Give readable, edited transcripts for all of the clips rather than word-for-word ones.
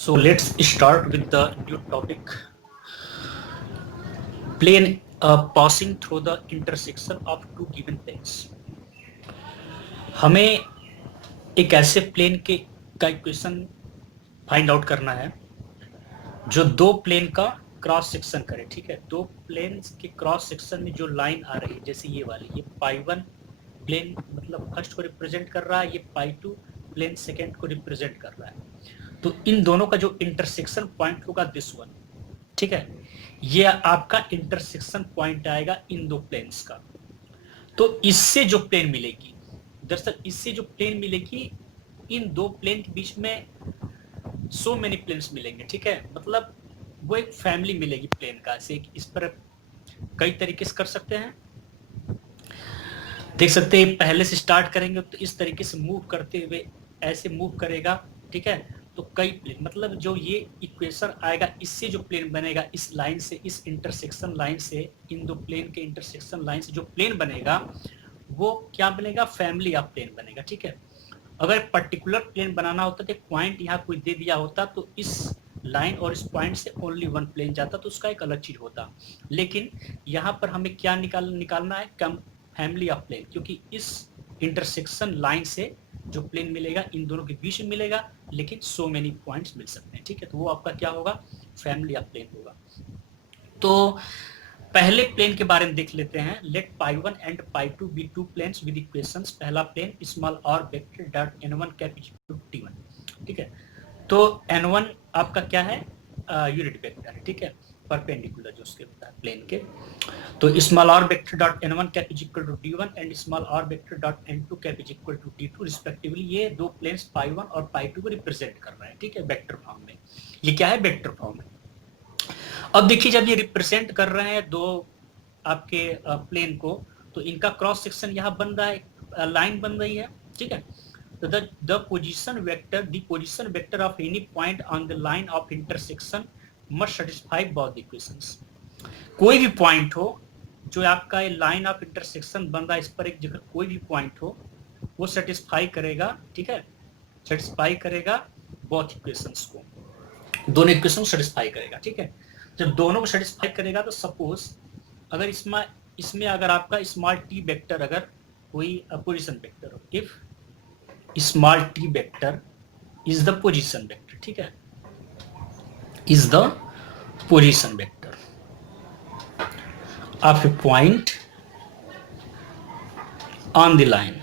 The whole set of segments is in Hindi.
So let's start with the new topic. Plane passing through the intersection of two given planes. हमें एक ऐसे प्लेन के का इक्वेशन फाइंड आउट करना है जो दो प्लेन का क्रॉस सेक्शन करे। ठीक है, दो प्लेन के क्रॉस सेक्शन में जो लाइन आ रही है, जैसे ये वाली, ये पाई वन प्लेन मतलब फर्स्ट को रिप्रेजेंट कर रहा है, ये पाई टू प्लेन सेकेंड को रिप्रेजेंट कर रहा है। तो इन दोनों का जो इंटरसेक्शन पॉइंट होगा दिस वन। ठीक है, ये आपका इंटरसेक्शन पॉइंट आएगा इन दो प्लेन्स का। तो इससे जो प्लेन मिलेगी, दरअसल इससे जो प्लेन मिलेगी, इन दो प्लेन के बीच में सो मेनी प्लेन्स मिलेंगे। ठीक है, मतलब वो एक फैमिली मिलेगी प्लेन का। ऐसे इस पर कई तरीके से कर सकते हैं, देख सकते हैं। पहले से स्टार्ट करेंगे तो इस तरीके से मूव करते हुए ऐसे मूव करेगा। ठीक है, तो कई प्लेन, मतलब जो ये इक्वेशन आएगा, इससे जो प्लेन बनेगा, इस लाइन से, इस इंटरसेक्शन लाइन से, इन दो प्लेन के इंटरसेक्शन लाइन से जो प्लेन बनेगा वो क्या बनेगा, फैमिली ऑफ प्लेन बनेगा। ठीक है, अगर पर्टिकुलर प्लेन बनाना होता तो पॉइंट यहाँ कोई दे दिया होता तो इस लाइन और इस पॉइंट से ओनली वन प्लेन जाता तो उसका एक अलग चीज होता। लेकिन यहाँ पर हमें क्या निकालना है, कम फैमिली ऑफ प्लेन, क्योंकि इस इंटरसेक्शन लाइन से जो प्लेन मिलेगा इन दोनों के बीच में मिलेगा, लेकिन सो मेनी पॉइंट्स मिल सकते हैं। ठीक है, तो वो आपका क्या होगा, फैमिली ऑफ प्लेन होगा। तो पहले प्लेन के बारे में देख लेते हैं। Let pi one and pi two be two planes with equations. पहला plane small are vector dot n1 cap is equal to t1। ठीक है, तो n1 आपका क्या है, यूनिट वेक्टर है। ठीक है, परपेंडिकुलर जो उसके होता है प्लेन के। तो small are vector dot n1 cap is equal to t1 and small are vector dot n2 cap is equal to t2 respectively. ये दो प्लेन्स पाई वन और पाई टू को रिप्रेजेंट कर रहे हैं। ठीक है, वेक्टर फॉर्म में। ये क्या है, वेक्टर फॉर्म में। अब देखिए, जब ये रिप्रेजेंट कर रहे हैं दो आपके प्लेन को, तो इनका क्रॉस सेक्शन यहाँ बन रहा है, लाइन बन रही है। ठीक है, तो the position vector of any point on the line of intersection must satisfy both equations. कोई भी पॉइंट हो जो आपका लाइन ऑफ इंटरसेक्शन बन रहा है, इस पर एक जगह कोई भी पॉइंट हो, वो सेटिस्फाई करेगा। ठीक है, सेटिस्फाई करेगा बोथ इक्वेशंस को, दोनों इक्वेशन को सेटिस्फाई करेगा। ठीक है, जब दोनों को सेटिस्फाई करेगा तो सपोज अगर इसमें अगर आपका स्मॉल टी वेक्टर अगर कोई पोजीशन वेक्टर हो, if small T vector is the position vector. ठीक है, is the position vector of a point on the line,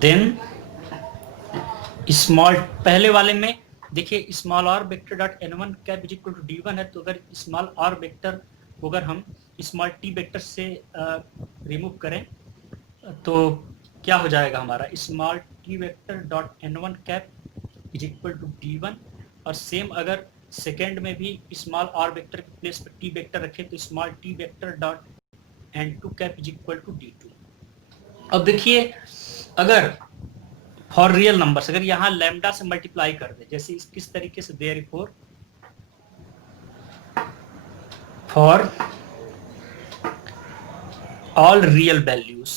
then small, पहले वाले में देखिए small are vector dot n1 cap is equal to d1 है। तो अगर स्मॉल आर वेक्टर को अगर हम स्मॉल टी वेक्टर से रिमूव करें तो क्या हो जाएगा हमारा, small T vector dot n1 cap is equal to d1। और सेम अगर सेकेंड में भी स्मॉल आर वेक्टर के प्लेस पर टी वेक्टर रखें तो small T vector dot n2 cap is equal to d2। अब देखिए, अगर फॉर रियल नंबर्स अगर यहाँ लैम्डा से मल्टीप्लाई कर दे, जैसे किस तरीके से, therefore for all real values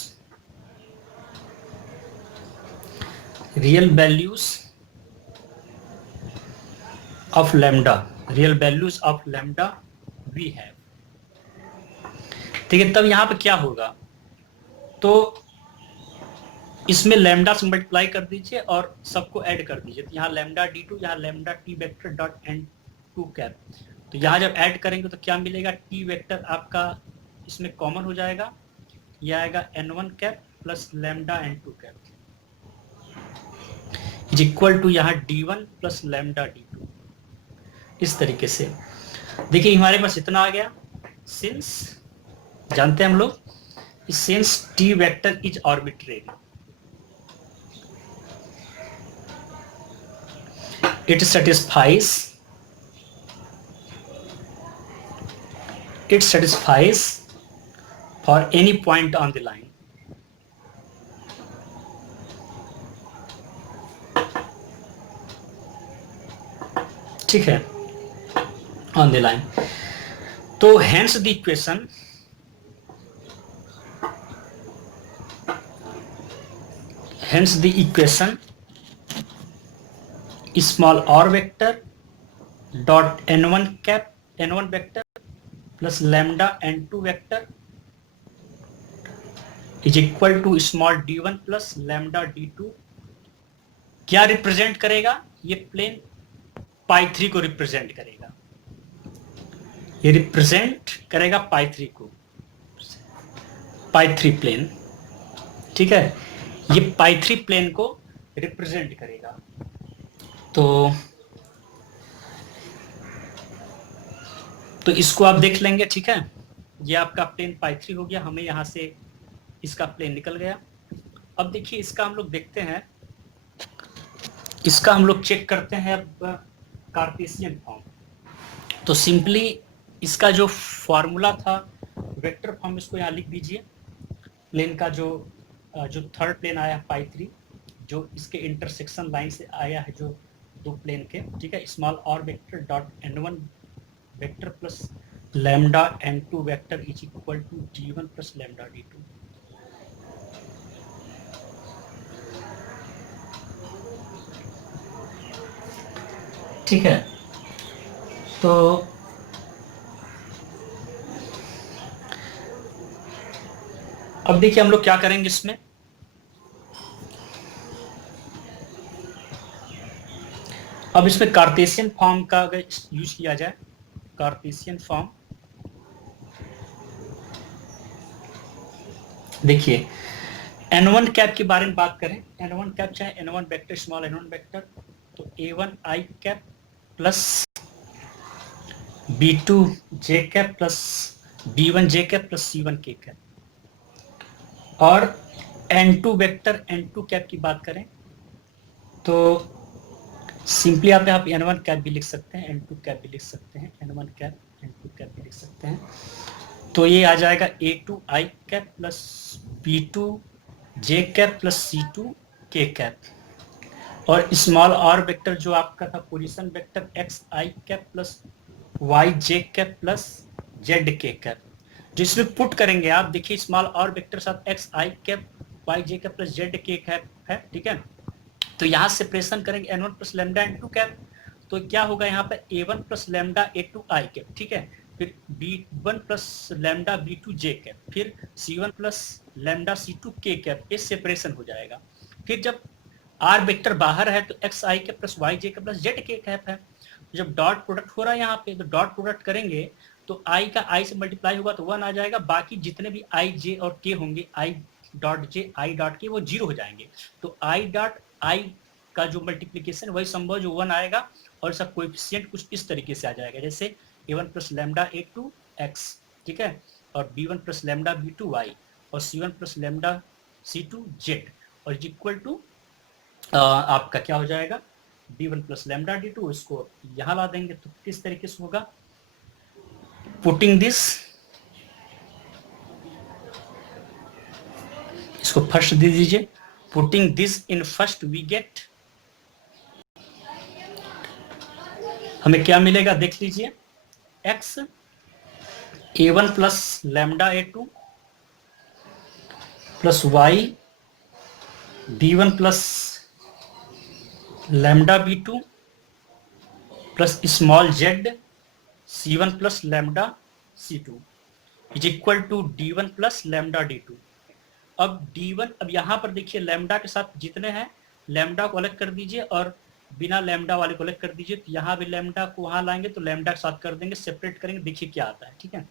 of lambda, we have. ठीक है, तब यहाँ पे क्या होगा, तो इसमें लैम्डा से मल्टीप्लाई कर दीजिए और सबको ऐड कर दीजिए। तो यहाँ लैम्डा d2, यहाँ lambda T vector dot n2 cap. तो यहाँ जब ऐड करेंगे तो क्या मिलेगा, टी वेक्टर आपका इसमें कॉमन हो जाएगा, यह आएगा n1 cap plus lambda n2 cap is equal to यहाँ d1 प्लस लैम्डा d2। इस तरीके से देखिए हमारे पास इतना आ गया। सिंस जानते हैं हम लोग, since T vector is arbitrary, it satisfies for any point on the line। ठीक है, on the line। तो hence the equation hence the equation small r vector dot n1 cap n1 vector plus lambda n2 vector is equal to small d1 plus lambda d2 क्या रिप्रेजेंट करेगा? ये प्लेन पाई 3 को रिप्रेजेंट करेगा, ये रिप्रेजेंट करेगा पाई 3 को, पाई 3 प्लेन, ठीक है, ये पाई 3 प्लेन को रिप्रेजेंट करेगा। तो इसको आप देख लेंगे, ठीक है, ये आपका प्लेन पाई 3 हो गया, हमें यहां से इसका प्लेन निकल गया। अब देखिए इसका हम लोग देखते हैं, इसका हम लोग चेक करते हैं अब कार्टेशियन फॉर्म। तो सिंपली इसका जो फॉर्मूला था वेक्टर फॉर्म, इसको यहाँ लिख दीजिए। प्लेन का जो थर्ड प्लेन आया पाई 3, जो इसके इंटरसेक्शन लाइन से आया है, जो दो प्लेन के, ठीक है, small are vector dot n1 vector plus lambda n2 vector is equal to d1 plus lambda d2। ठीक है, तो अब देखिए हम लोग क्या करेंगे इसमें। अब इसमें कार्टेशियन फॉर्म का अगर यूज किया जाए, कार्टेशियन फॉर्म, देखिए n1 कैप के बारे में बात करें, n1 कैप चाहे n1 vector small n1 vector, तो a1 i cap plus b2 j cap plus b1 j cap plus c1 k cap, और n2 वेक्टर n2 कैप की बात करें तो सिंपली आप यहाँ पे n1 कैप भी लिख सकते हैं, n2 कैप भी लिख सकते हैं, n1 कैप n2 कैप भी लिख सकते हैं। तो ये आ जाएगा a2 i cap plus b2 j cap plus c2 k cap, और स्मॉल r वेक्टर जो आपका था position vector x i cap plus y j cap plus z k cap, जिसमें पुट करेंगे आप, देखिए स्मॉल r वेक्टर साथ x i cap y j cap plus z k cap है, ठीक है। तो यहाँ सेपरेशन करेंगे n1 plus lambda n2 cap, तो क्या होगा यहाँ पे a1 plus lambda a2 i cap, ठीक है, फिर b1 plus lambda b2 j cap, फिर c1 plus lambda c2 k cap, ये सेपरेशन हो जाएगा। फिर जब r वेक्टर बाहर है तो x i cap plus y j cap plus z k cap है। जब डॉट प्रोडक्ट हो रहा है यहाँ पे, तो डॉट प्रोडक्ट करेंगे तो i का i से मल्टीप्लाई होगा तो 1 आ जाएगा, बाकी जितने भी i j और k होंगे, i dot j i dot k वो 0 हो जाएंगे। तो i डॉट i का जो मल्टीप्लीकेशन वही संभव जो 1 आएगा, और इसका कोएफिशिएंट कुछ इस तरीके से आ जाएगा, जैसे a1 plus lambda a2 x, ठीक है, और b1 plus lambda b2 y, और c1 plus lambda c2 z, और इज इक्वल टू आपका क्या हो जाएगा d1 प्लस लैम्डा d2। इसको यहाँ ला देंगे तो किस तरीके से होगा, पुटिंग दिस, इसको फर्स्ट दे दीजिए, putting this in first we get, हमें क्या मिलेगा देख लीजिए, x a1 plus lambda a2 plus y b1 plus lambda b2 plus small z c1 plus lambda c2 is equal to d1 plus lambda d2। अब d1, अब यहाँ पर देखिए लैम्डा के साथ जितने हैं लैम्डा को अलग कर दीजिए और बिना लैम्डा वाले को अलग कर दीजिए, तो यहाँ भी लैम्डा को वहाँ लाएंगे तो लैम्डा के साथ कर देंगे, सेपरेट करेंगे, देखिए क्या आता है, ठीक है।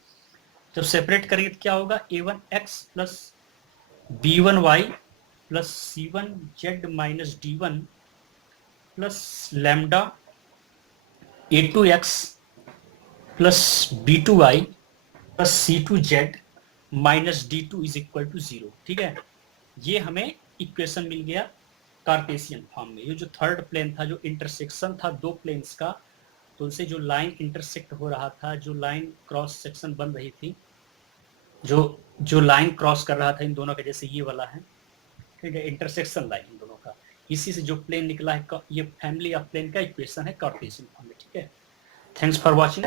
जब सेपरेट करेंगे तो क्या होगा, a1x plus b1y plus c1z minus d1 plus lambda a2x plus b2y plus c2z minus d2 is equal to 0, ठीक है। ये हमें इक्वेशन मिल गया कार्टेशियन फॉर्म में। ये जो थर्ड प्लेन था, जो इंटरसेक्शन था दो प्लेन्स का, तो उनसे जो लाइन इंटरसेक्ट हो रहा था, जो लाइन क्रॉस सेक्शन बन रही थी, जो लाइन क्रॉस कर रहा था इन दोनों का, जैसे ये वाला है, ठीक है, इंटरसेक्शन लाइन इन दोनों का, इसी से जो प्लेन निकला है, ये फैमिली ऑफ प्लेन का इक्वेशन है कार्टेशियन फॉर्म में, ठीक है। Thanks for watching.